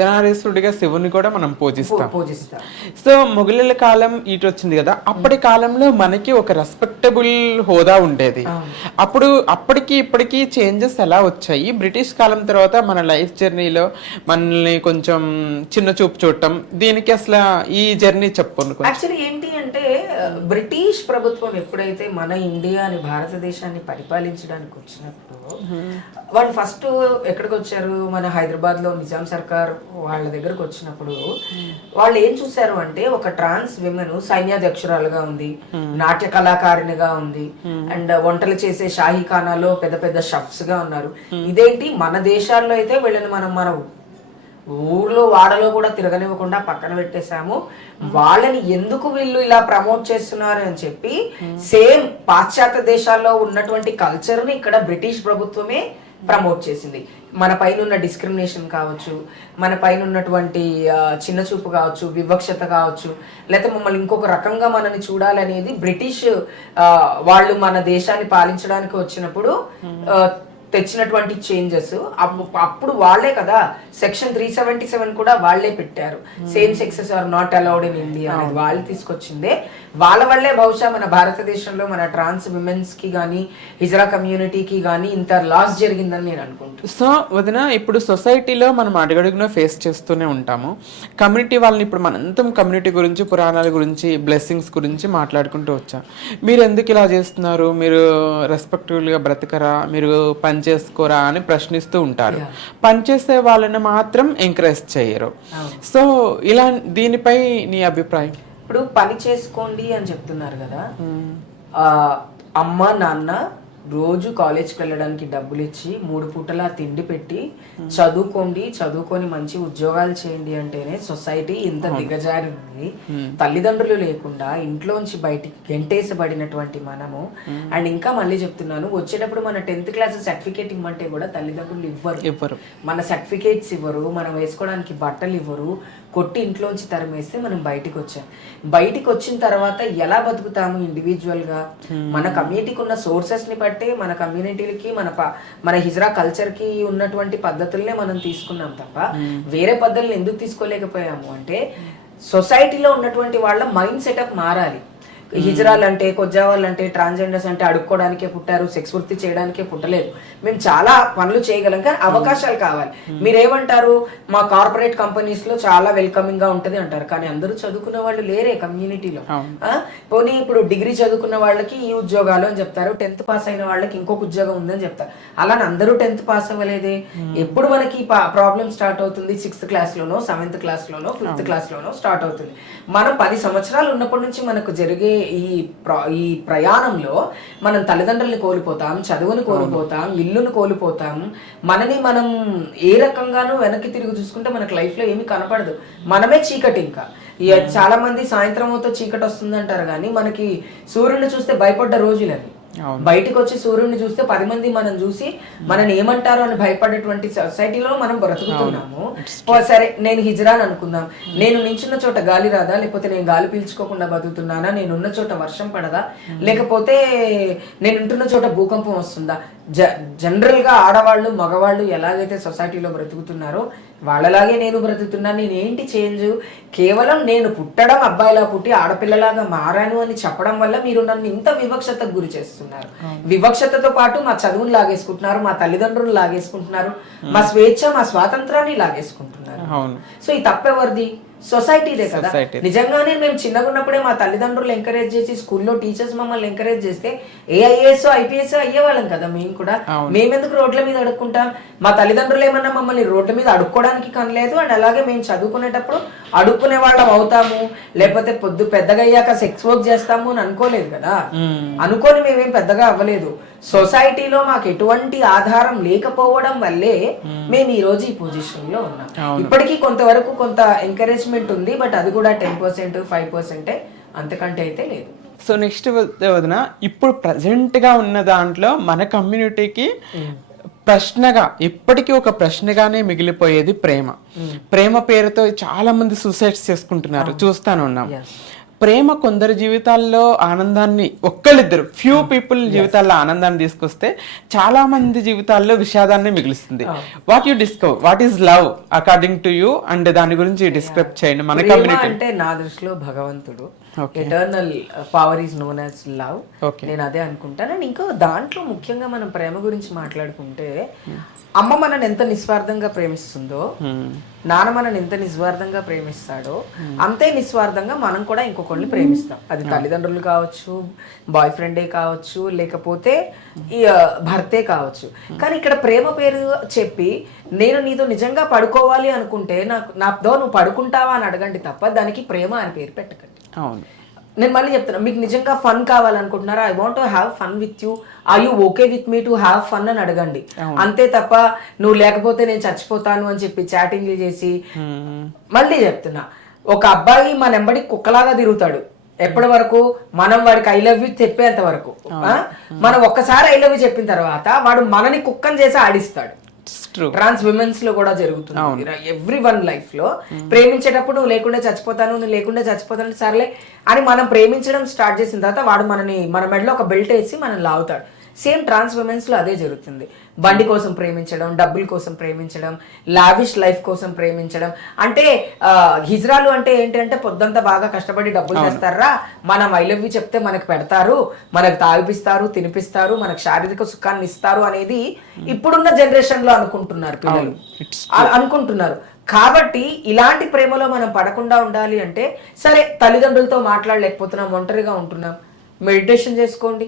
జనారీశ్వరుడిగా శివుని కూడా మనం పూజిస్తాం. పూజిస్తాం. సో మొఘలుల కాలం ఇటు వచ్చింది కదా అప్పటి కాలంలో మనకి ఒక రెస్పెక్టబుల్ హోదా ఉండేది. అప్పుడు అప్పటికి ఇప్పటికి చేంజెస్ ఎలా వచ్చాయి? బ్రిటిష్ కాలం తర్వాత మన లైఫ్ జర్నీలో మనల్ని కొంచెం చిన్న చూపు చూడటం దీనికి అసలు ఈ జర్నీ చెప్పుకోండి యాక్చువల్లీ ఏంటి అంటే బ్రిటిష్ ప్రభుత్వం ఎప్పుడైతే మన ఇండియాని భారతదేశాన్ని పరిపాలించడానికి వచ్చినప్పుడు వాళ్ళు ఫస్ట్ ఎక్కడికి వచ్చారు మన హైదరాబాద్లో నిజాం సర్కార్ వాళ్ళ దగ్గరకు వచ్చినప్పుడు వాళ్ళు ఏం చూశారు అంటే ఒక ట్రాన్స్ విమెన్ సైన్యాధ్యక్షురాలుగా ఉంది నాట్య కళాకారిణిగా ఉంది అండ్ వంటలు చేసే షాహీ ఖానాలో పెద్ద పెద్ద షఫ్స్గా ఉన్నారు. ఇదేంటి? మన దేశాల్లో అయితే వీళ్ళని మనం మన ఊర్లో వాడలో కూడా తిరగనివ్వకుండా పక్కన పెట్టేశాము. వాళ్ళని ఎందుకు వీళ్ళు ఇలా ప్రమోట్ చేస్తున్నారు అని చెప్పి సేమ్ పాశ్చాత్య దేశాల్లో ఉన్నటువంటి కల్చర్ని ఇక్కడ బ్రిటిష్ ప్రభుత్వమే ప్రమోట్ చేసింది. మన పైన ఉన్న డిస్క్రిమినేషన్ కావచ్చు మన పైన ఉన్నటువంటి చిన్న చూపు కావచ్చు వివక్షత కావచ్చు లేకపోతే మమ్మల్ని ఇంకొక రకంగా మనని చూడాలనేది బ్రిటిష్ ఆ, వాళ్ళు మన దేశాన్ని పాలించడానికి వచ్చినప్పుడు తెచ్చినటువంటి చేంజెస్. అప్పుడు వాళ్ళే కదా సెక్షన్ త్రీ సెవెంటీ సెవెన్ కూడా వాళ్ళే పెట్టారు. Same sexes are not allowed in India అనేది వాళ్ళు తీసుకొచ్చిందే. వాళ్ళ వల్లే బహుశా మన భారతదేశంలో మన ట్రాన్స్ విమెన్స్కి కానీ హిజరా కమ్యూనిటీకి కానీ ఇంత లాస్ జరిగిందని నేను అనుకుంటున్నాను సో వదిన ఇప్పుడు సొసైటీలో మనం అడుగడుగునా ఫేస్ చేస్తూనే ఉంటాము. కమ్యూనిటీ వాళ్ళని ఇప్పుడు మనంతం కమ్యూనిటీ గురించి పురాణాల గురించి బ్లెస్సింగ్స్ గురించి మాట్లాడుకుంటూ వచ్చాం. మీరు ఎందుకు ఇలా చేస్తున్నారు? మీరు రెస్పెక్టివ్గా బ్రతకరా? మీరు పని చేసుకోరా అని ప్రశ్నిస్తూ ఉంటారు. పని చేసే వాళ్ళని మాత్రం ఎంకరేజ్ చేయరు. సో ఇలా దీనిపై నీ అభిప్రాయం? ఇప్పుడు పని చేసుకోండి అని చెప్తున్నారు కదా. ఆ, అమ్మ నాన్న రోజు కాలేజ్కి వెళ్ళడానికి డబ్బులు ఇచ్చి మూడు పూటలా తిండి పెట్టి చదువుకోండి చదువుకొని మంచి ఉద్యోగాలు చేయండి అంటేనే సొసైటీ ఇంత దిగజారింది. తల్లిదండ్రులు లేకుండా ఇంట్లోంచి బయటికి గెంటేసబడినటువంటి మనము. అండ్ ఇంకా మళ్ళీ చెప్తున్నాను వచ్చేటప్పుడు మన టెన్త్ క్లాస్ సర్టిఫికేట్ ఇమ్మంటే కూడా తల్లిదండ్రులు ఇవ్వరు. ఇవ్వరు. మన సర్టిఫికేట్స్ ఇవ్వరు మనం వేసుకోవడానికి బట్టలు ఇవ్వరు కొట్టి ఇంట్లోంచి తరిమేస్తే మనం బయటికి వచ్చాం బయటికి వచ్చిన తర్వాత ఎలా బతుకుతాము ఇండివిజువల్గా మన కమ్యూనిటీకి ఉన్న సోర్సెస్ని బట్టే మన కమ్యూనిటీలకి మన మన హిజ్రా కల్చర్కి ఉన్నటువంటి పద్ధతులనే మనం తీసుకున్నాం తప్ప వేరే పద్ధతులను ఎందుకు తీసుకోలేకపోయాము అంటే సొసైటీలో ఉన్నటువంటి వాళ్ళ మైండ్ సెటప్ మారాలి. హిజరాలు అంటే కొజ్జావాళ్ళు అంటే ట్రాన్స్జెండర్స్ అంటే అడుక్కోవడానికే పుట్టారు సెక్స్ వృత్తి చేయడానికే పుట్టలేదు. మేము చాలా పనులు చేయగలం కానీ అవకాశాలు కావాలి. మీరేమంటారు? మా కార్పొరేట్ కంపెనీస్లో చాలా వెల్కమింగ్గా ఉంటది అంటారు కానీ అందరూ చదువుకున్న వాళ్ళు లేరే కమ్యూనిటీలో. పోనీ ఇప్పుడు డిగ్రీ చదువుకున్న వాళ్ళకి ఈ ఉద్యోగాలు అని చెప్తారు టెన్త్ పాస్ అయిన వాళ్ళకి ఇంకొక ఉద్యోగం ఉందని చెప్తారు. అలానే అందరూ టెన్త్ పాస్ అవ్వలేదే? ఎప్పుడు మనకి ప్రాబ్లం స్టార్ట్ అవుతుంది? సిక్స్త్ క్లాస్ లోనో సెవెంత్ క్లాస్ లోనో ఫిఫ్త్ క్లాస్ లోనో స్టార్ట్ అవుతుంది. మనం పది సంవత్సరాలు ఉన్నప్పటి నుంచి మనకు జరిగే ఈ ప్ర- ఈ ప్రయాణంలో మనం తల్లిదండ్రుల్ని కోల్పోతాం చదువుని కోల్పోతాం ఇల్లును కోల్పోతాం. మనని మనం ఏ రకంగానూ వెనక్కి తిరిగి చూసుకుంటే మనకు లైఫ్లో ఏమీ కనపడదు. మనమే చీకటి ఇంకా. చాలా మంది సాయంత్రం అవుతో చీకటి వస్తుంది అంటారు కానీ మనకి సూర్యుని చూస్తే భయపడ్డ రోజులు అవి బయటికి వచ్చి సూర్యుడిని చూస్తే పది మంది మనం చూసి మనని ఏమంటారో అని భయపడేటువంటి సొసైటీలో మనం బ్రతుకుతున్నాము. సరే నేను హిజ్రాన్ అనుకుందాం. నేను నించున్న చోట గాలి రాదా? లేకపోతే నేను గాలి పీల్చుకోకుండా బతుకుతున్నానా? నేను ఉన్న చోట వర్షం పడదా? లేకపోతే నేను ఉంటున్న చోట భూకంపం వస్తుందా? జ జనరల్గా ఆడవాళ్ళు మగవాళ్ళు ఎలాగైతే సొసైటీలో బ్రతుకుతున్నారో వాళ్ళలాగే నేను బ్రతుకుతున్నా నేనేంటి చేంజ్? కేవలం నేను పుట్టడం అబ్బాయిలా పుట్టి ఆడపిల్లలాగా మారాను అని చెప్పడం వల్ల మీరు నన్ను ఇంత వివక్షతకు గురి చేస్తున్నారు. వివక్షతతో పాటు మా చదువును లాగేసుకుంటున్నారు మా తల్లిదండ్రులు లాగేసుకుంటున్నారు మా స్వేచ్ఛ మా స్వాతంత్రాన్ని లాగేసుకుంటున్నారు. సో ఈ తప్పెవరిది? సొసైటీదే కదా. నిజంగానే మేము చిన్నగా ఉన్నప్పుడే మా తల్లిదండ్రులు ఎంకరేజ్ చేసి స్కూల్లో టీచర్స్ మమ్మల్ని ఎంకరేజ్ చేస్తే ఏ ఐఏఎస్ ఐపీఎస్ అయ్యేవాళ్ళం కదా మేము కూడా. మేమెందుకు రోడ్ల మీద అడుక్కుంటాం? మా తల్లిదండ్రులు ఏమన్నా మమ్మల్ని రోడ్ల మీద అడుక్కోవడానికి కనలేదు? అండ్ అలాగే మేము చదువుకునేటప్పుడు అడుక్కునే వాళ్ళం అవుతాము లేకపోతే పొద్దు పెద్దగా అయ్యాక సెక్స్ వర్క్ చేస్తాము అని అనుకోలేదు కదా. అనుకోని మేమేం పెద్దగా అవ్వలేదు. సొసైటీలో మాకు ఎటువంటి ఆధారం లేకపోవడం వల్లే మేము. ఈ రోజు ఈ పొజిషన్లో ఉన్నాం ఇప్పటికీ కొంతవరకు కొంత ఎంకరేజ్మెంట్ ఉంది బట్ అది కూడా టెన్ పర్సెంట్ ఫైవ్ పర్సెంటే అంతకంటే అయితే లేదు. సో నెక్స్ట్ వదిన ఇప్పుడు ప్రజెంట్గా ఉన్న దాంట్లో మన కమ్యూనిటీకి ప్రశ్నగా ఇప్పటికీ ఒక ప్రశ్నగానే మిగిలిపోయేది ప్రేమ. ప్రేమ పేరుతో చాలా మంది సూసైడ్స్ చేసుకుంటున్నారు చూస్తాను ఉన్నాం. ప్రేమ కొందరి జీవితాల్లో ఆనందాన్ని ఒక్కళ్ళిద్దరు ఫ్యూ పీపుల్ జీవితాల్లో ఆనందాన్ని తీసుకొస్తే చాలా మంది జీవితాల్లో విషాదాన్ని మిగులుస్తుంది. What you discover what is love according to you and దాని గురించి డిస్క్రైబ్ చేయండి మన కమ్యూనిటీ అంటే నా దృష్టిలో భగవంతుడు. Eternal power is known as love. నేను అదే అనుకుంటాను. అండ్ ఇంకో దాంట్లో ముఖ్యంగా మనం ప్రేమ గురించి మాట్లాడుకుంటే అమ్మ మనని ఎంత నిస్వార్థంగా ప్రేమిస్తుందో నాన్న మనని ఎంత నిస్వార్థంగా ప్రేమిస్తాడో అంతే నిస్వార్థంగా మనం కూడా ఇంకొకరిని ప్రేమిస్తాం. అది తల్లిదండ్రులు కావచ్చు బాయ్ ఫ్రెండే కావచ్చు లేకపోతే భర్తే కావచ్చు. కానీ ఇక్కడ ప్రేమ పేరు చెప్పి నేను నీతో నిజంగా పడుకోవాలి అనుకుంటే నాకు నాతో నువ్వు పడుకుంటావా అని అడగండి తప్ప దానికి ప్రేమ అని పేరు పెట్టకండి. అవును. నేను మళ్ళీ చెప్తున్నా మీకు నిజంగా fun కావాలనుకుంటున్నారా? I want have fun with you I you okay with me to have fun అని అడగండి. అంతే తప్ప నువ్వు లేకపోతే నేను చచ్చిపోతాను అని చెప్పి చాటింగ్లు చేసి మళ్ళీ చెప్తున్నా. ఒక అబ్బాయి మన ఎంబడి కుక్కలాగా తిరుగుతాడు. ఎప్పటి వరకు? మనం వాడికి ఐ లవ్ యూ చెప్పేంత వరకు? మనం ఒక్కసారి ఐ లవ్ యూ చెప్పిన తర్వాత వాడు మనని కుక్కని చేసి ఆడిస్తాడు. ట్రాన్స్ విమెన్స్లో కూడా జరుగుతుంది. ఎవ్రీ వన్ లైఫ్లో. ప్రేమించేటప్పుడు నువ్వు లేకుండా చచ్చిపోతాను నువ్వు లేకుండా చచ్చిపోతాను సర్లే అని మనం ప్రేమించడం స్టార్ట్ చేసిన తర్వాత వాడు మనని మన మెడలో ఒక బెల్ట్ వేసి మనం లాగుతాడు. సేమ్ ట్రాన్స్ విమెన్స్లో అదే జరుగుతుంది. బండి కోసం ప్రేమించడం డబ్బుల కోసం ప్రేమించడం లావిష్ లైఫ్ కోసం ప్రేమించడం. అంటే హిజ్రాలు అంటే ఏంటి అంటే పొద్దంతా బాగా కష్టపడి డబ్బులు తెస్తారా? మనం ఐ లవ్ యూ చెప్తే మనకు పెడతారు మనకు తాగిపిస్తారు తినిపిస్తారు మనకు శారీరక సుఖాన్ని ఇస్తారు అనేది ఇప్పుడున్న జనరేషన్లో అనుకుంటున్నారు పిల్లలు. అనుకుంటున్నారు. కాబట్టి ఇలాంటి ప్రేమలో మనం పడకుండా ఉండాలి అంటే సరే తల్లిదండ్రులతో మాట్లాడలేకపోతున్నాం ఒంటరిగా ఉంటున్నాం. మెడిటేషన్ చేసుకోండి.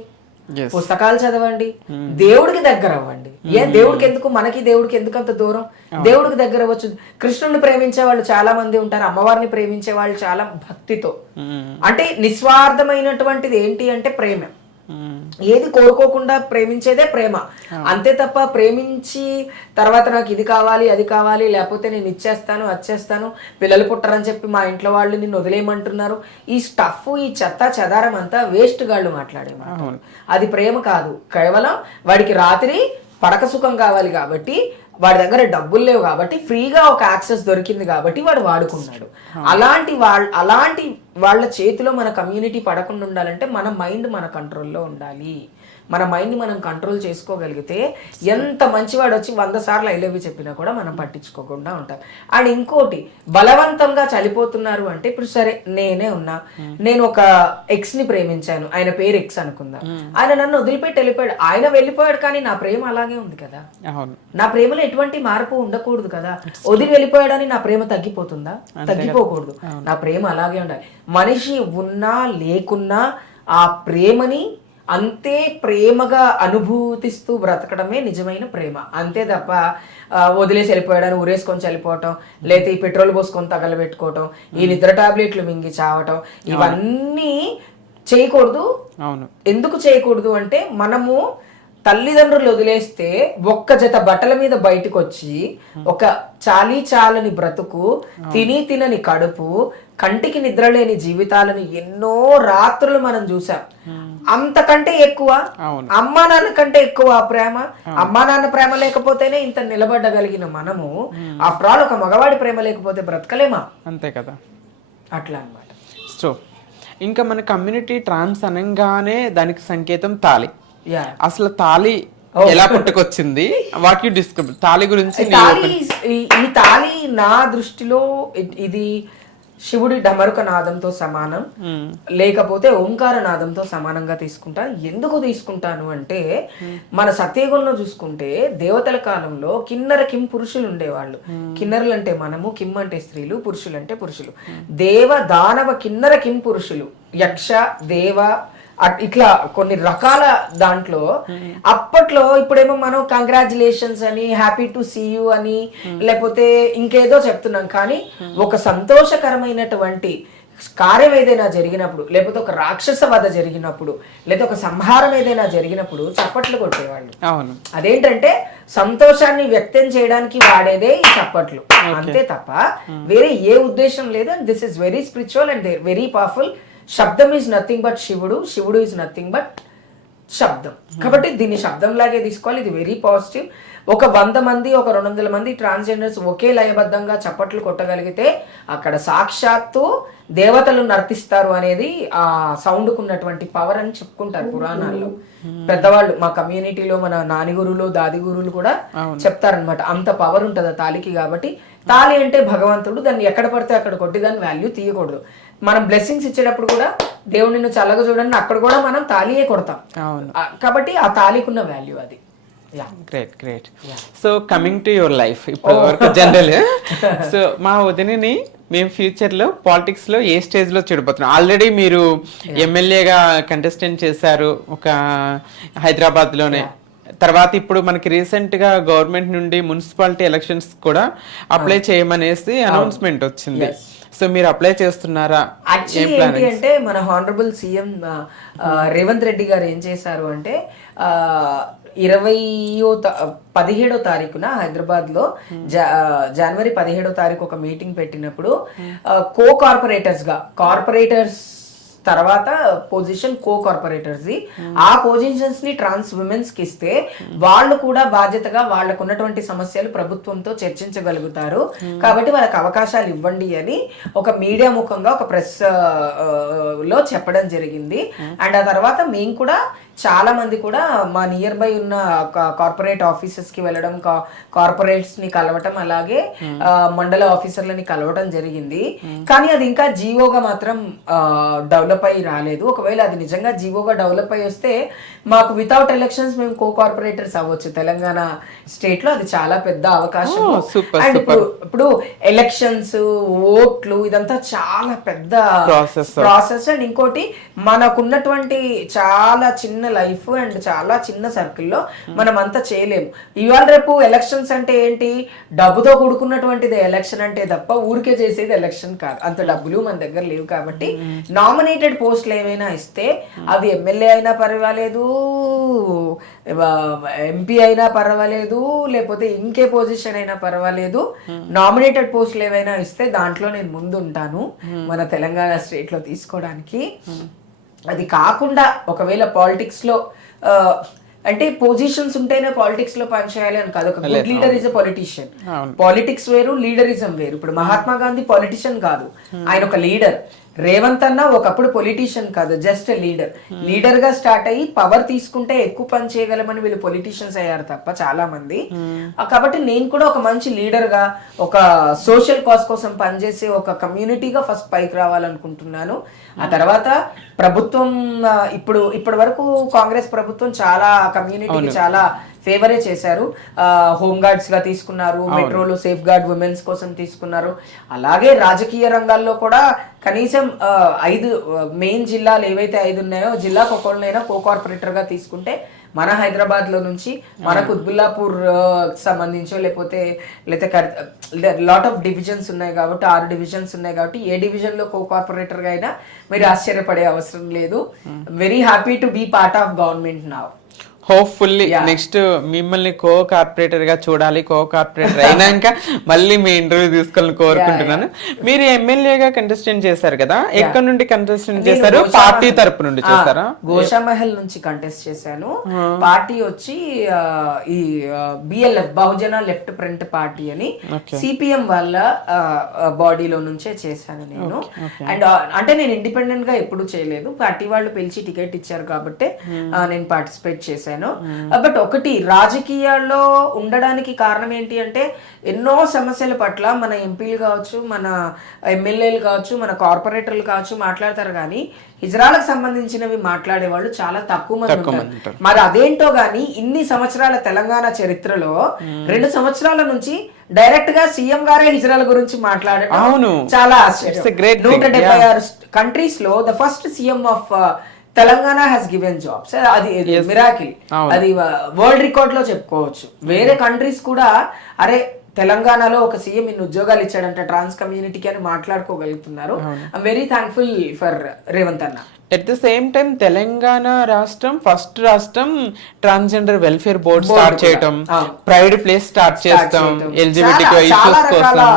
పుస్తకాలు చదవండి దేవుడికి దగ్గర అవ్వండి. ఏ దేవుడికి ఎందుకు? మనకి దేవుడికి ఎందుకు అంత దూరం? దేవుడికి దగ్గర అవ్వచ్చు. కృష్ణుని ప్రేమించే వాళ్ళు చాలా మంది ఉంటారు అమ్మవారిని ప్రేమించే వాళ్ళు చాలా భక్తితో. అంటే నిస్వార్థమైనటువంటిది ఏంటి అంటే ప్రేమ. ఏది కోరుకోకుండా ప్రేమించేదే ప్రేమ. అంతే తప్ప ప్రేమించి తర్వాత నాకు ఇది కావాలి అది కావాలి లేకపోతే నేను ఇచ్చేస్తాను వచ్చేస్తాను పిల్లలు పుట్టరని చెప్పి మా ఇంట్లో వాళ్ళు నిన్ను వదిలేయమంటున్నారు. ఈ స్టఫ్ ఈ చెత్త చెదారం అంతా వేస్ట్ గాళ్ళు మాట్లాడే మాట. అది ప్రేమ కాదు. కేవలం వాడికి రాత్రి పడక సుఖం కావాలి కాబట్టి వాడి దగ్గర డబ్బులు లేవు కాబట్టి ఫ్రీగా ఒక యాక్సెస్ దొరికింది కాబట్టి వాడు వాడుకున్నాడు. అలాంటి వాళ్ళ అలాంటి వాళ్ళ చేతిలో మన కమ్యూనిటీ పడకుండా ఉండాలంటే మన మైండ్ మన కంట్రోల్లో ఉండాలి. మన మైండ్ని మనం కంట్రోల్ చేసుకోగలిగితే ఎంత మంచివాడు వచ్చి వంద సార్లు ఐ లవ్ యూ చెప్పినా కూడా మనం పట్టించుకోకుండా ఉంటాం. అండ్ ఇంకోటి బలవంతంగా చనిపోతున్నారు అంటే ఇప్పుడు సరే నేనే ఉన్నా. నేను ఒక ఎక్స్ని ప్రేమించాను. ఆయన పేరు ఎక్స్ అనుకుందాం. ఆయన నన్ను వదిలిపెట్టి వెళ్ళిపోయాడు. ఆయన వెళ్ళిపోయాడు కానీ నా ప్రేమ అలాగే ఉంది కదా. నా ప్రేమలో ఎటువంటి మార్పు ఉండకూడదు కదా. వదిలి వెళ్ళిపోయాడని నా ప్రేమ తగ్గిపోతుందా? తగ్గిపోకూడదు. నా ప్రేమ అలాగే ఉండాలి. మనిషి ఉన్నా లేకున్నా ఆ ప్రేమని అంతే ప్రేమగా అనుభూతిస్తూ బ్రతకడమే నిజమైన ప్రేమ. అంతే తప్ప వదిలేసి వెళ్ళిపోయాడని ఊరేసుకొని చనిపోవటం లేకపోతే ఈ పెట్రోల్ పోసుకొని తగలబెట్టుకోవటం ఈ నిద్ర టాబ్లెట్లు మింగి చావటం ఇవన్నీ చేయకూడదు. అవును. ఎందుకు చేయకూడదు అంటే మనము తల్లిదండ్రులు వదిలేస్తే ఒక్క జత బట్టల మీద బయటకు వచ్చి ఒక చాలీ చాలని బ్రతుకు తిని తినని కడుపు కంటికి నిద్రలేని జీవితాలను ఎన్నో రాత్రులు మనం చూసాం అంతకంటే ఎక్కువ. అమ్మా నాన్న కంటే ఎక్కువ ప్రేమ అమ్మా నాన్న ప్రేమ లేకపోతేనే ఇంత నిలబడగలిగిన మనము. ఆఫ్టర్ ఆల్ ఒక మగవాడి ప్రేమ లేకపోతే బ్రతకలేమా? అంతే కదా. అట్లా అన్నమాట. సో ఇంకా మన కమ్యూనిటీ ట్రాన్స్ అనగానే దానికి సంకేతం యా. అసలు తాళి ఎలా పుట్టుకొచ్చింది? వాట్ యు డిస్కస్ తాళి గురించి ఈ- తాళి నా దృష్టిలో ఇది శివుడి డమరుక నాదంతో సమానం. లేకపోతే ఓంకార నాదంతో సమానంగా తీసుకుంటాను ఎందుకు తీసుకుంటాను అంటే మన సత్యయుగంలో చూసుకుంటే దేవతల కాలంలో కిన్నర కిం పురుషులు ఉండేవాళ్ళు. కిన్నరులు అంటే మనము కిమ్ అంటే స్త్రీలు పురుషులు. అంటే పురుషులు దేవ దానవ కిన్నర కిం పురుషులు. యక్ష దేవ ఇట్లా కొన్ని రకాల దాంట్లో అప్పట్లో ఇప్పుడేమో మనం కంగ్రాచులేషన్స్ అని హ్యాపీ టు సీ యూ అని లేకపోతే ఇంకేదో చెప్తున్నాం. కానీ ఒక సంతోషకరమైనటువంటి కార్యం ఏదైనా జరిగినప్పుడు లేకపోతే ఒక రాక్షస వధ జరిగినప్పుడు లేదా ఒక సంహారం ఏదైనా జరిగినప్పుడు చప్పట్లు కొట్టేవాళ్ళు. అవును. అదేంటంటే సంతోషాన్ని వ్యక్తం చేయడానికి వాడేదే ఈ చప్పట్లు. అంతే తప్ప వేరే ఏ ఉద్దేశం లేదు. And this is very spiritual and very powerful శబ్దం ఈజ్ నథింగ్ బట్ శివుడు శివుడు ఈజ్ నథింగ్ బట్ శబ్దం. కాబట్టి దీన్ని శబ్దం లాగే తీసుకోవాలి ఇది వెరీ పాజిటివ్ ఒక వంద మంది ఒక రెండు వందల మంది ట్రాన్స్జెండర్స్ ఒకే లయబద్ధంగా చప్పట్లు కొట్టగలిగితే అక్కడ సాక్షాత్తు దేవతలు నర్తిస్తారు అనేది ఆ సౌండ్కు ఉన్నటువంటి పవర్ అని చెప్పుకుంటారు పురాణాల్లో. పెద్దవాళ్ళు మా కమ్యూనిటీలో మన నాని గురువులు దాది గురువులు కూడా చెప్తారనమాట అంత పవర్ ఉంటుంది ఆ తాలికి కాబట్టి. తాలి అంటే భగవంతుడు దాన్ని ఎక్కడ పడితే అక్కడ కొట్టి దాని వాల్యూ తీయకూడదు. మనం బ్లెస్సింగ్స్ ఇచ్చేటప్పుడు కూడా దేవుడు నిన్ను చల్లగా చూడండి అక్కడ కూడా మనం తాలియే కొడతాం. అవును. కాబట్టి ఆ తాలికున్న వాల్యూ అది. Great great so coming to your life ఇప్పుడు వరకు జనరల్ సో మా వదినని మేము ఫ్యూచర్లో పాలిటిక్స్లో ఏ స్టేజ్లో చూడబోతున్నాం? ఆల్రెడీ మీరు ఎమ్మెల్యేగా కంటెస్టెంట్ చేశారు ఒక హైదరాబాద్లోనే తర్వాత ఇప్పుడు మనకి రీసెంట్గా గవర్నమెంట్ నుండి మున్సిపాలిటీ ఎలక్షన్స్ కూడా అప్లై చేయమనేసి అనౌన్స్మెంట్ వచ్చింది. సో మీరు అప్లై చేస్తున్నారా? యాక్చువల్లీ ఏంటి అంటే మన హానరబుల్ సీఎం రేవంత్ రెడ్డి గారు ఏం చేశారు అంటే ఇరవయో పదిహేడో తారీఖున హైదరాబాద్లో జా- జనవరి పదిహేడో తారీఖు ఒక మీటింగ్ పెట్టినప్పుడు కో కార్పొరేటర్స్గా కార్పొరేటర్స్ తర్వాత పొజిషన్ కో కార్పొరేటర్స్ ఆ పొజిషన్స్ని ట్రాన్స్ ఉమెన్స్కి ఇస్తే వాళ్ళు కూడా బాధ్యతగా వాళ్ళకు ఉన్నటువంటి సమస్యలు ప్రభుత్వంతో చర్చించగలుగుతారు. కాబట్టి వాళ్ళకి అవకాశాలు ఇవ్వండి అని ఒక మీడియా ముఖంగా ఒక ప్రెస్లో చెప్పడం జరిగింది. అండ్ ఆ తర్వాత మేము కూడా చాలా మంది కూడా మా నియర్ బై ఉన్న కార్పొరేట్ ఆఫీసెస్కి వెళ్ళడం కార్పొరేట్స్ని కలవటం అలాగే మండల ఆఫీసర్లని కలవటం జరిగింది. కానీ అది ఇంకా జీవోగా మాత్రం డెవలప్ అయి రాలేదు. ఒకవేళ అది నిజంగా జీవోగా డెవలప్ అయి వస్తే మాకు వితౌట్ ఎలక్షన్స్ మేము కో కార్పొరేటర్స్ అవ్వచ్చు. తెలంగాణ స్టేట్లో అది చాలా పెద్ద అవకాశం. అండ్ ఇప్పుడు ఇప్పుడు ఎలక్షన్స్ ఓట్లు ఇదంతా చాలా పెద్ద. ప్రాసెస్ అండ్ ఇంకోటి మనకున్నటువంటి చాలా చిన్న లైఫ్ అండ్ చాలా చిన్న సర్కిల్లో మనం అంతా చేయలేము. ఇవాళ రేపు ఎలక్షన్స్ అంటే ఏంటి? డబ్బుతో కూడుకున్నటువంటిది ఎలక్షన్ అంటే తప్ప ఊరికే చేసేది ఎలక్షన్ కాదు. అంత డబ్బులు మన దగ్గర లేవు కాబట్టి నామినేటెడ్ పోస్టులు ఏమైనా ఇస్తే అది ఎమ్మెల్యే అయినా పర్వాలేదు ఎంపీ అయినా పర్వాలేదు లేకపోతే ఇంకే పొజిషన్ అయినా పర్వాలేదు. నామినేటెడ్ పోస్టులు ఏవైనా ఇస్తే దాంట్లో నేను ముందు ఉంటాను మన తెలంగాణ స్టేట్లో తీసుకోవడానికి అది కాకుండా ఒకవేళ పాలిటిక్స్లో అంటే పొజిషన్స్ ఉంటేనే పాలిటిక్స్లో పనిచేయాలి అని కాదు. ఒక good leader is a politician. Politics వేరు లీడరిజం వేరు. ఇప్పుడు మహాత్మా గాంధీ పొలిటీషియన్ కాదు. ఆయన ఒక లీడర్ రేవంత్ అన్న ఒకప్పుడు పొలిటీషియన్ కాదు జస్ట్ లీడర్ లీడర్గా స్టార్ట్ అయ్యి పవర్ తీసుకుంటే ఎక్కువ పని చేయగలమని వీళ్ళు పొలిటీషియన్స్ అయ్యారు తప్ప చాలా మంది ఆ, కాబట్టి నేను కూడా ఒక మంచి లీడర్గా ఒక సోషల్ కాజ్ కోసం పనిచేసే ఒక కమ్యూనిటీగా ఫస్ట్ పైకి రావాలనుకుంటున్నాను. ఆ తర్వాత ప్రభుత్వం ఇప్పుడు ఇప్పటి వరకు కాంగ్రెస్ ప్రభుత్వం చాలా కమ్యూనిటీకి చాలా ఫేవరే చేశారు. హోమ్ గార్డ్స్గా తీసుకున్నారు మెట్రోలో సేఫ్ గార్డ్ ఉమెన్స్ కోసం తీసుకున్నారు. అలాగే రాజకీయ రంగాల్లో కూడా కనీసం ఐదు మెయిన్ జిల్లాలు ఏవైతే ఐదు ఉన్నాయో జిల్లాకు ఒకళ్ళనైనా కో కార్పొరేటర్గా తీసుకుంటే మన హైదరాబాద్లో నుంచి మన కుత్బుల్లాపూర్ సంబంధించో లేకపోతే లేకపోతే లాట్ ఆఫ్ డివిజన్స్ ఉన్నాయి కాబట్టి ఆరు డివిజన్స్ ఉన్నాయి కాబట్టి ఏ డివిజన్లో కో కార్పొరేటర్గా అయినా మీరు ఆశ్చర్యపడే అవసరం లేదు. Very happy to be part of government నా హోప్ఫుల్లీ నెక్స్ట్ మిమ్మల్ని కో కార్పొరేటర్గా చూడాలి కో కార్పొరేటర్ అయినాక మళ్ళీ మీ ఇంటర్వ్యూ తీసుకోవాలని కోరుకుంటున్నాను. మీరు ఎమ్మెల్యేగా కంటెస్టెంట్ చేశారు కదా ఎక్కడ నుండి కంటెస్టెంట్ చేశారు? పార్టీ తరపు నుండి చేశారా? గోషామహల్ నుంచి కంటెస్ట్ చేశాను. పార్టీ వచ్చి ఈ BLF Bahujan left front party అని సిపిఎం వాళ్ళ బాడీలో నుంచే చేశాను నేను. అండ్ అంటే నేను ఇండిపెండెంట్గా ఎప్పుడు చేయలేదు. పార్టీ వాళ్ళు పిలిచి టికెట్ ఇచ్చారు కాబట్టి నేను పార్టిసిపేట్ చేశాను. బట్ ఒకటి రాజకీయాల్లో ఉండడానికి కారణం ఏంటి అంటే ఎన్నో సమస్యల పట్ల మన ఎంపీలు కావచ్చు మన ఎమ్మెల్యేలు కావచ్చు మన కార్పొరేటర్లు కావచ్చు మాట్లాడతారు కానీ హిజరాలకు సంబంధించినవి మాట్లాడే వాళ్ళు చాలా తక్కువ మంది ఉంటారు. మరి అదేంటో గానీ ఇన్ని సంవత్సరాల తెలంగాణ చరిత్రలో రెండు సంవత్సరాల నుంచి డైరెక్ట్గా సీఎం గారే హిజరాల గురించి మాట్లాడటం. చాలా నూట డెబ్బై ఆరు కంట్రీస్లో the first CM of Telangana has given jobs అది మిరాకిల్. అది వరల్డ్ రికార్డ్లో చెప్పుకోవచ్చు. వేరే కంట్రీస్ కూడా అరే తెలంగాణలో ఒక సీఎం ఇన్ని ఉద్యోగాలు ఇచ్చాడంట ట్రాన్స్ కమ్యూనిటీకి అని మాట్లాడుకోగలుగుతున్నారు. I'm very thankful for Revanth అన్న. At the same time Telangana రాష్ట్రం ఫస్ట్ రాష్ట్రం ట్రాన్స్జెండర్ వెల్ఫేర్ బోర్డ్ స్టార్ట్ చేయటం. ప్రైడ్ ప్లేస్ స్టార్ట్ చేస్తాం ఎల్జిబిటీ కోసం.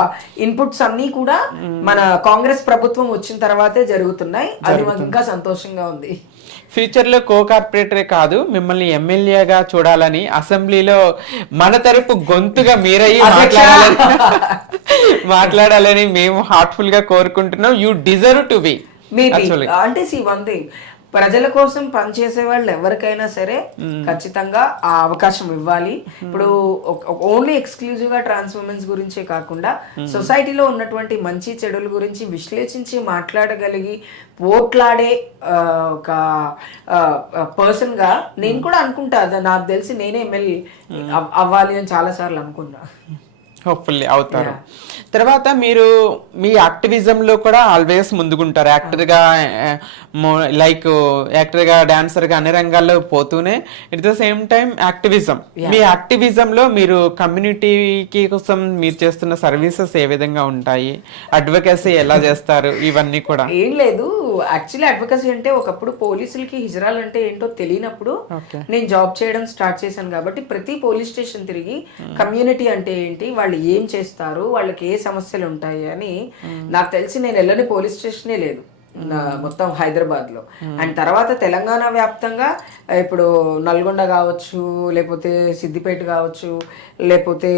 ఇన్పుట్స్ అన్ని కూడా మన కాంగ్రెస్ ప్రభుత్వం వచ్చిన తర్వాతే జరుగుతున్నాయి. అది మాకు ఇంకా సంతోషంగా ఉంది. ఫ్యూచర్లో కో కార్పొరేటరే కాదు మిమ్మల్ని ఎమ్మెల్యేగా చూడాలని అసెంబ్లీలో మన తరపు గొంతుగా మీరయ్యి మాట్లాడాలని మాట్లాడాలని మేము హార్ట్ఫుల్గా కోరుకుంటున్నాం యూ డిజర్వ్ టు బి అంటే సి వన్ థింగ్ ప్రజల కోసం పనిచేసే వాళ్ళు ఎవరికైనా సరే ఖచ్చితంగా ఆ అవకాశం ఇవ్వాలి. ఇప్పుడు ఓన్లీ ఎక్స్క్లూజివ్గా ట్రాన్స్ ఉమెన్స్ గురించే కాకుండా సొసైటీలో ఉన్నటువంటి మంచి చెడుల గురించి విశ్లేషించి మాట్లాడగలిగి పోట్లాడే ఒక పర్సన్గా నేను కూడా అనుకుంటా. నాకు తెలిసి నేనే ఎమ్మెల్యే అవ్వాలి అని చాలా సార్లు అనుకున్నా. హోప్ఫుల్లీ అవుతారు. తర్వాత మీరు మీ యాక్టివిజం లో కూడా ఆల్వేస్ ముందుకుంటారు. యాక్టర్గా లైక్ యాక్టర్గా డాన్సర్గా అన్ని రంగాల్లో పోతూనే at the same time activism. Me activism లో మీరు కమ్యూనిటీకి కోసం మీరు చేస్తున్న సర్వీసెస్ ఏ విధంగా ఉంటాయి? అడ్వకేసీ ఎలా చేస్తారు? ఇవన్నీ కూడా. ఏం లేదు. యాక్చువల్లీ అడ్వకసీ అంటే ఒకప్పుడు పోలీసులకి హిజరాలు అంటే ఏంటో తెలియనప్పుడు. నేను జాబ్ చేయడం స్టార్ట్ చేశాను కాబట్టి ప్రతి పోలీస్ స్టేషన్ తిరిగి కమ్యూనిటీ అంటే ఏంటి వాళ్ళు ఏం చేస్తారు వాళ్ళకి ఏ సమస్యలు ఉంటాయి అని నాకు తెలిసి నేను వెళ్ళని పోలీస్ స్టేషనే లేదు. మొత్తం హైదరాబాద్లో అండ్ తర్వాత తెలంగాణ వ్యాప్తంగా ఇప్పుడు నల్గొండ కావచ్చు లేకపోతే సిద్దిపేట కావచ్చు లేకపోతే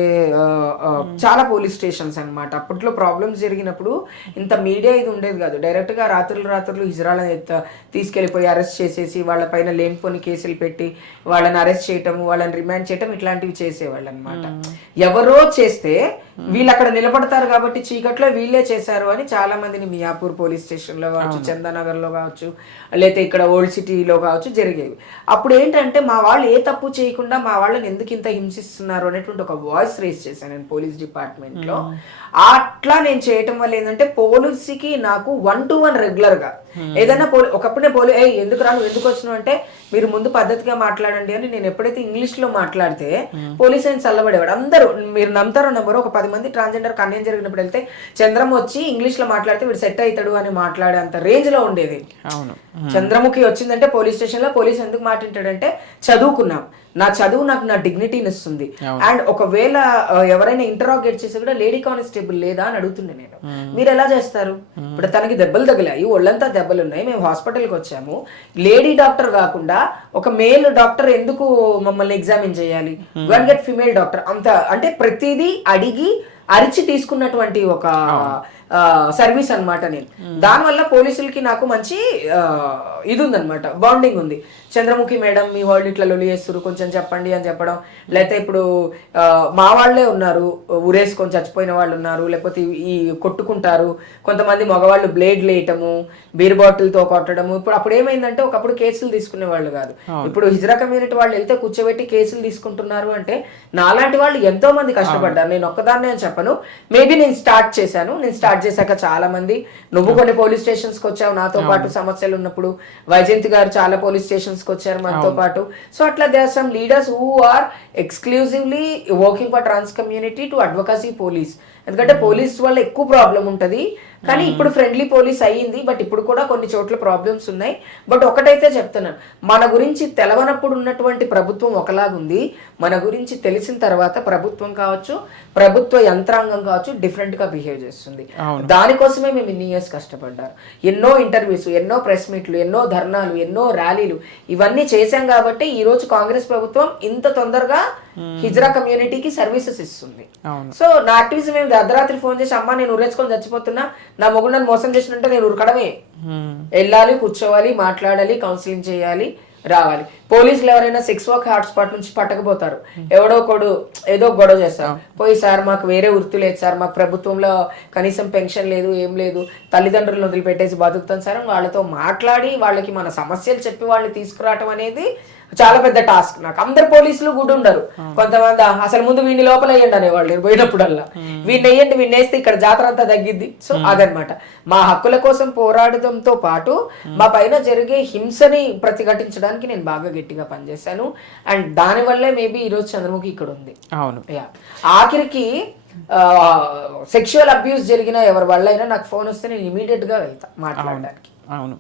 చాలా పోలీస్ స్టేషన్స్ అన్నమాట. అప్పట్లో ప్రాబ్లమ్స్ జరిగినప్పుడు ఇంత మీడియా ఇది ఉండేది కాదు. డైరెక్ట్గా రాత్రులు రాత్రులు హిజరాలను తీసుకెళ్ళిపోయి అరెస్ట్ చేసేసి వాళ్ళ పైన లేనిపోని కేసులు పెట్టి వాళ్ళని అరెస్ట్ చేయటం వాళ్ళని రిమాండ్ చేయటం ఇట్లాంటివి చేసేవాళ్ళు అనమాట ఎవరో చేస్తే వీళ్ళు అక్కడ నిలబడతారు కాబట్టి చీకట్లో వీళ్ళే చేశారు అని చాలా మందిని మియాపూర్ పోలీస్ స్టేషన్లో కావచ్చు చందానగర్లో కావచ్చు లేకపోతే ఇక్కడ ఓల్డ్ సిటీలో కావచ్చు జరిగేవి. అప్పుడు ఏంటంటే మా వాళ్ళు ఏ తప్పు చేయకుండా మా వాళ్ళని ఎందుకు ఇంత హింసిస్తున్నారు అనేటువంటి ఒక వాయిస్ రేస్ చేశాను నేను పోలీస్ డిపార్ట్మెంట్లో అట్లా నేను చేయటం వల్ల ఏంటంటే పోలీసుకి నాకు వన్ టు వన్ రెగ్యులర్గా. ఏదైనా పోలీ ఒకప్పుడే పోలీ ఏ ఎందుకు రా నువ్వు ఎందుకు వచ్చినావు? అంటే మీరు ముందు పద్ధతిగా మాట్లాడండి అని నేను ఎప్పుడైతే ఇంగ్లీష్లో మాట్లాడితే పోలీస్ ఆయన చల్లబడేవాడు. అందరూ మీరు నమ్ముతారో నమ్మరు ఒక పది మంది ట్రాన్స్జెండర్ కన్యం జరిగినప్పుడు వెళ్తే చంద్రం వచ్చి ఇంగ్లీష్లో మాట్లాడితే వీడు సెట్ అవుతాడు అని మాట్లాడే అంత రేంజ్లో ఉండేది. చంద్రముఖి వచ్చిందంటే పోలీస్ స్టేషన్లో పోలీస్ ఎందుకు మాట్లాడాడంటే చదువుకున్నాం. నా చదువు నాకు నా డిగ్నిటీని ఇస్తుంది. అండ్ ఒకవేళ ఎవరైనా ఇంటరాగేట్ చేసి కూడా లేడీ కానిస్టేబుల్ లేదా అని అడుగుతుండే నేను. మీరు ఎలా చేస్తారు? ఇప్పుడు తనకి దెబ్బలు తగిలాయి ఒళ్ళంతా దెబ్బలు ఉన్నాయి మేము హాస్పిటల్కి వచ్చాము. లేడీ డాక్టర్ కాకుండా ఒక మేల్ డాక్టర్ ఎందుకు మమ్మల్ని ఎగ్జామిన్ చేయాలి? వన్ గెట్ ఫిమేల్ డాక్టర్ అంత అంటే ప్రతిదీ అడిగి అరిచి తీసుకున్నటువంటి ఒక సర్వీస్ అన్నమాట నేను. దానివల్ల పోలీసులకి నాకు మంచి ఇది ఉందన్నమాట బాండింగ్ ఉంది. చంద్రముఖి మేడం మీ వాళ్ళు ఇట్లా లొలి చేస్తారు కొంచెం చెప్పండి అని చెప్పడం. లేకపోతే ఇప్పుడు మా వాళ్ళే ఉన్నారు ఊరేసుకొని చచ్చిపోయిన వాళ్ళు ఉన్నారు లేకపోతే ఈ కొట్టుకుంటారు. కొంతమంది మగవాళ్ళు బ్లేడ్ లేయటము బీర్ బాటిల్తో కొట్టడము. ఇప్పుడు అప్పుడు ఏమైందంటే ఒకప్పుడు కేసులు తీసుకునే వాళ్ళు కాదు. ఇప్పుడు హిజ్రా కమ్యూనిటీ వాళ్ళు వెళ్తే కూర్చోబెట్టి కేసులు తీసుకుంటున్నారు అంటే నాలాంటి వాళ్ళు ఎంతో మంది కష్టపడ్డారు నేను ఒక్కదాన్నే అని చెప్పను. మేబీ నేను స్టార్ట్ చేశాను. నేను స్టార్ట్ చేశాక చాలా మంది. నువ్వు కొన్ని పోలీస్ స్టేషన్స్కి వచ్చావు నాతో పాటు సమస్యలు ఉన్నప్పుడు వైజయంతి గారు చాలా పోలీస్ స్టేషన్స్కి వచ్చారు మనతో పాటు. సో అట్లా there some leaders who are exclusively working for trans community to advocacy police ఎందుకంటే పోలీస్ వల్ల ఎక్కువ ప్రాబ్లం ఉంటది. కానీ ఇప్పుడు ఫ్రెండ్లీ పోలీస్ అయ్యింది బట్ ఇప్పుడు కూడా కొన్ని చోట్ల ప్రాబ్లమ్స్ ఉన్నాయి. బట్ ఒకటైతే చెప్తున్నాను. మన గురించి తెలవనప్పుడు ఉన్నటువంటి ప్రభుత్వం ఒకలాగుంది. మన గురించి తెలిసిన తర్వాత ప్రభుత్వం కావచ్చు ప్రభుత్వ యంత్రాంగం కావచ్చు డిఫరెంట్గా బిహేవ్ చేస్తుంది. దానికోసమే మేము ఇన్ని ఇయర్స్ కష్టపడ్డారు. ఎన్నో ఇంటర్వ్యూస్ ఎన్నో ప్రెస్ మీట్లు ఎన్నో ధర్నాలు ఎన్నో ర్యాలీలు ఇవన్నీ చేశాం కాబట్టి ఈ రోజు కాంగ్రెస్ ప్రభుత్వం ఇంత తొందరగా హిజ్రా కమ్యూనిటీకి సర్వీసెస్ ఇస్తుంది. సో నా యాక్టివిజం ఏమి అర్ధరాత్రి ఫోన్ చేసి అమ్మ నేను ఉరేసుకొని చచ్చిపోతున్నా. నా మొగుడు నన్ను మోసం చేసినట్టే నేను ఉరకడమే. Hmm. వెళ్ళాలి కూర్చోవాలి మాట్లాడాలి కౌన్సిలింగ్ చేయాలి రావాలి. పోలీసులు ఎవరైనా సెక్స్ వర్క్ హాట్స్పాట్ నుంచి పట్టకపోతారు. ఎవడో ఒకడు ఏదో ఒక గొడవ చేస్తారు. పోయి సార్ మాకు వేరే వృత్తి లేదు సార్. మాకు ప్రభుత్వంలో కనీసం పెన్షన్ లేదు ఏం లేదు. తల్లిదండ్రులను వదిలిపెట్టేసి బతుకుతాం సార్. వాళ్ళతో మాట్లాడి వాళ్ళకి మన సమస్యలు చెప్పి వాళ్ళని తీసుకురావటం అనేది చాలా పెద్ద టాస్క్ నాకు. అందరు పోలీసులు గుడ్ ఉండరు. కొంతమంది "ఆ, అసలు ముందు వీడిని లోపల వేయండి అనేవాళ్ళు పోయినప్పుడల్లా. వీడిని వేయండి వీడిని వేస్తే ఇక్కడ జాతర అంతా తగ్గిద్ది. సో అదనమాట. మా హక్కుల కోసం పోరాడడంతో పాటు మా పైన జరిగే హింసని ప్రతిఘటించడానికి నేను బాగా గట్టిగా పనిచేశాను. అండ్ దానివల్లే మేబీ ఈరోజు చంద్రముఖి ఇక్కడ ఉంది. అవును. ఆఖరికి సెక్షువల్ అబ్యూస్ జరిగిన ఎవరి వల్ల అయినా నాకు ఫోన్ వస్తే నేను ఇమీడియట్గా వెళ్తా మాట్లాడడానికి. అవును.